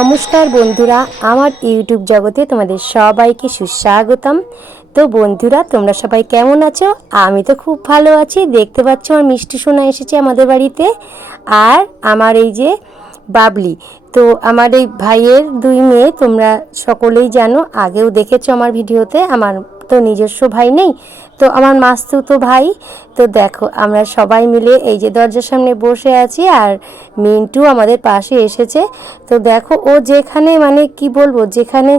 নমস্কার বন্ধুরা, আমার ইউটিউব জগতে তোমাদের সবাইকে সুস্বাগতম। তো বন্ধুরা, তোমরা সবাই কেমন আছো? আমি তো খুব ভালো আছি। দেখতে পাচ্ছ আমার মিষ্টি সোনা এসেছে আমাদের বাড়িতে, আর আমার এই যে বাবলি। তো আমার এই ভাইয়ের দুই মেয়ে তোমরা সকলেই জানো, আগেও দেখেছো আমার ভিডিওতে। আমার তো নিজস্ব ভাই নেই, তো আমার মাসতুতো ভাই। তো দেখো আমরা সবাই মিলে এই যে দরজার সামনে বসে আছি, আর মিন্টু আমাদের পাশে এসেছে। তো দেখো ও যেখানে মানে কি বলবো, যেখানে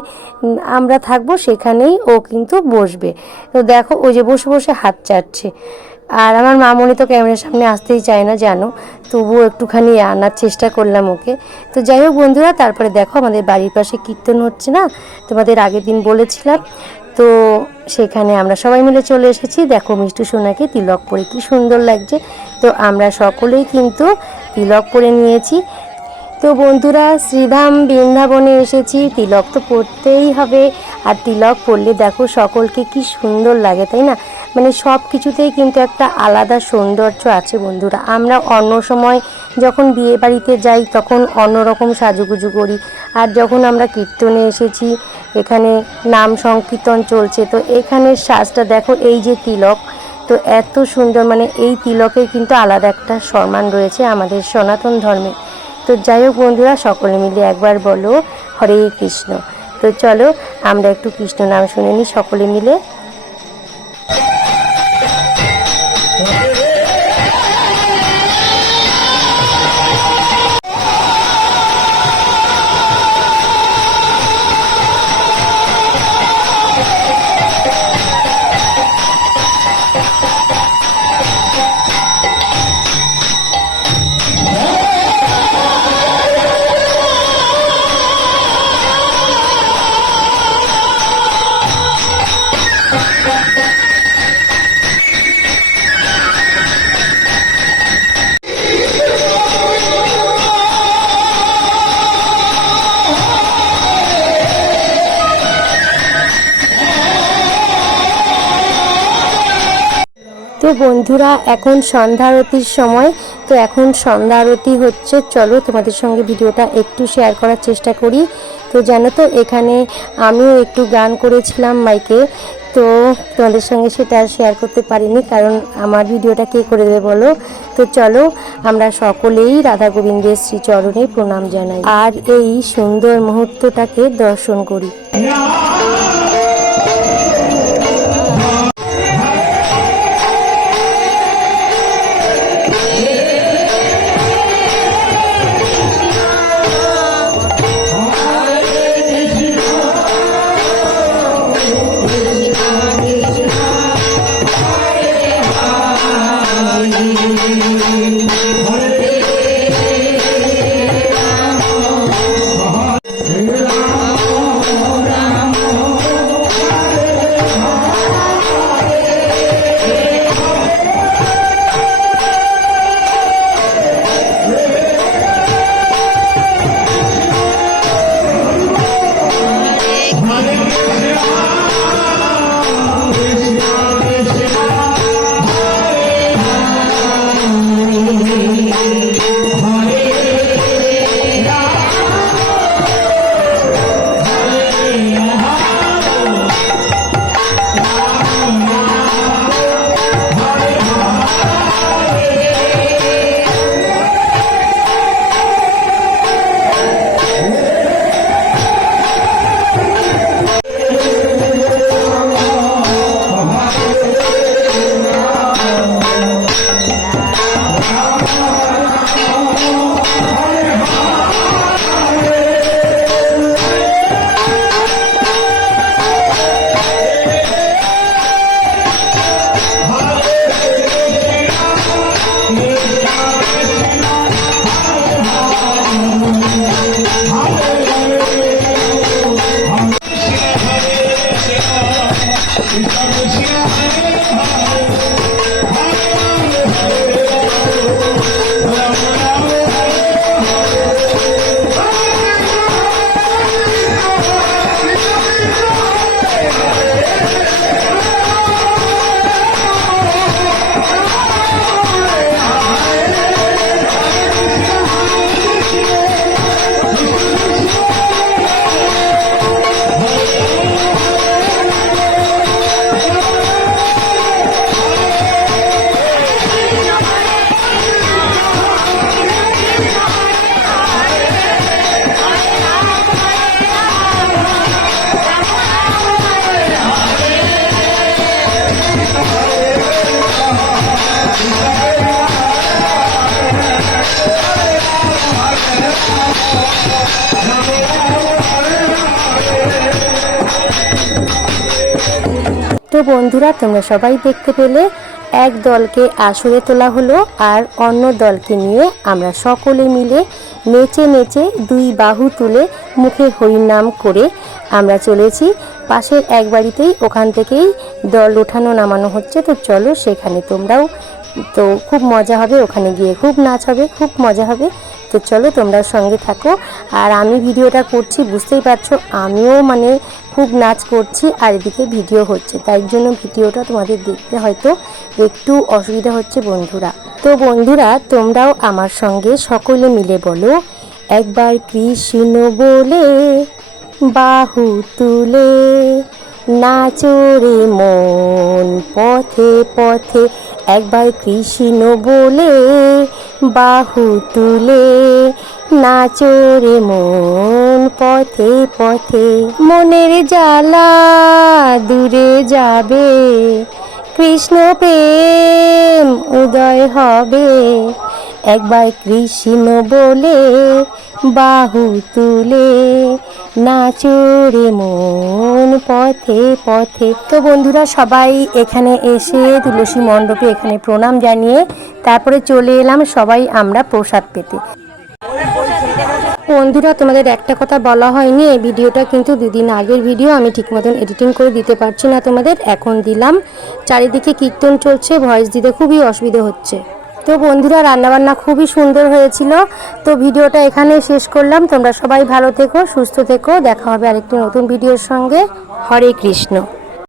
আমরা থাকবো সেখানেই ও কিন্তু বসবে। তো দেখো ও যে বসে বসে হাত চাটছে। আর আমার মামনি তো ক্যামেরার সামনে আসতেই চায় না জানো, তবুও একটুখানি আনার চেষ্টা করলাম ওকে। তো যাই হোক বন্ধুরা, তারপরে দেখো আমাদের বাড়ির পাশে কীর্তন হচ্ছে না, তোমাদের আগের দিন বলেছিলাম। তো সেখানে আমরা সবাই মিলে চলে এসেছি। দেখো মিষ্টি সোনাকে তিলক পরে কি সুন্দর লাগছে। তো আমরা সকলেই কিন্তু তিলক পরে নিয়েছি। তো বন্ধুরা, শ্রীধাম বৃন্দাবনে এসেছি, তিলক তো পরতেই হবে। আর তিলক পরলে দেখো সকলকে কি সুন্দর লাগে, তাই না? মানে সব কিছুতেই কিন্তু একটা আলাদা সৌন্দর্য আছে বন্ধুরা। আমরা অন্য সময় যখন বিয়ে বাড়িতে যাই তখন অন্যরকম সাজুগুজু করি, আর যখন আমরা কীর্তনে এসেছি, এখানে নাম সংকীর্তন চলছে, তো এখানের সাজটা দেখো, এই যে তিলক, তো এত সুন্দর। মানে এই তিলকের কিন্তু আলাদা একটা সম্মান রয়েছে আমাদের সনাতন ধর্মে। তো যাই হোক বন্ধুরা, সকলে মিলে একবার বলো হরে কৃষ্ণ। তো চলো আমরা একটু কৃষ্ণ নাম শুনে নিই সকলে মিলে। তো বন্ধুরা, এখন সন্ধ্যা আরতির সময়। তো এখন সন্ধ্যা আরতি হচ্ছে, চলো তোমাদের সঙ্গে ভিডিওটা একটু শেয়ার করার চেষ্টা করি। তো জানো তো, এখানে আমিও একটু গান করেছিলাম মাইকে, তো তোমাদের সঙ্গে সেটা শেয়ার করতে পারিনি, কারণ আমার ভিডিওটা কে করে দেবে বলো। তো চলো আমরা সকলেই রাধা গোবিন্দের শ্রীচরণে প্রণাম জানাই, আর এই সুন্দর মুহূর্তটাকে দর্শন করি। বন্ধুরা তোমরা সবাই দেখতে পেলে এক দলকে আসরে তোলা হলো আর অন্য দলকে নিয়ে আমরা সকলে মিলে নেচে নেচে দুই বাহু তুলে মুখে হরিনাম করে আমরা চলেছি পাশের এক বাড়িতেই। ওখান থেকেই দল ওঠানো নামানো হচ্ছে, তো চলো সেখানে তোমরাও, তো খুব মজা হবে, ওখানে গিয়ে খুব নাচ হবে, খুব মজা হবে। তো চলো তোমরা সঙ্গে থাকো। আর আমি ভিডিওটা করছি, বুঝতেই পারছো আমিও মানে খুব নাচ করছি আর এদিকে ভিডিও হচ্ছে, তাই জন্য ভিডিওটা তোমাদের দেখতে হয়তো একটু অসুবিধা হচ্ছে বন্ধুরা। তো বন্ধুরা তোমরাও আমার সঙ্গে সকলে মিলে বলো, একবার কৃষ্ণ বলে বাহু তুলে নাচো রে মন পথে পথে। একবার কৃষ্ণ বলে বাহু তুলে নাচো রে মন পথে পথে। মনের জ্বালা দূরে যাবে, কৃষ্ণ প্রেম উদয় হবে। একবার কৃষ্ণ বলে বাহু তুলে নাচো রে মন পথে পথে। তো বন্ধুরা সবাই এখানে এসে তুলসী মণ্ডপে এখানে প্রণাম জানিয়ে তারপরে চলে এলাম সবাই আমরা প্রসাদ পেতে। বন্ধুরা তোমাদের একটা কথা বলা হয়নি, এই ভিডিওটা কিন্তু দুদিন আগের ভিডিও, আমি ঠিক মতন এডিটিং করে দিতে পারছি না তোমাদের, এখন দিলাম। চারিদিকে কীর্তন চলছে, ভয়েস দিতে খুবই অসুবিধা হচ্ছে। তো বন্ধুরা রান্নাবান্না খুবই সুন্দর হয়েছিল। তো ভিডিওটা এখানে শেষ করলাম। তোমরা সবাই ভালো থেকো, সুস্থ থেকো, দেখা হবে আরেকটি নতুন ভিডিওর সঙ্গে। হরে কৃষ্ণ।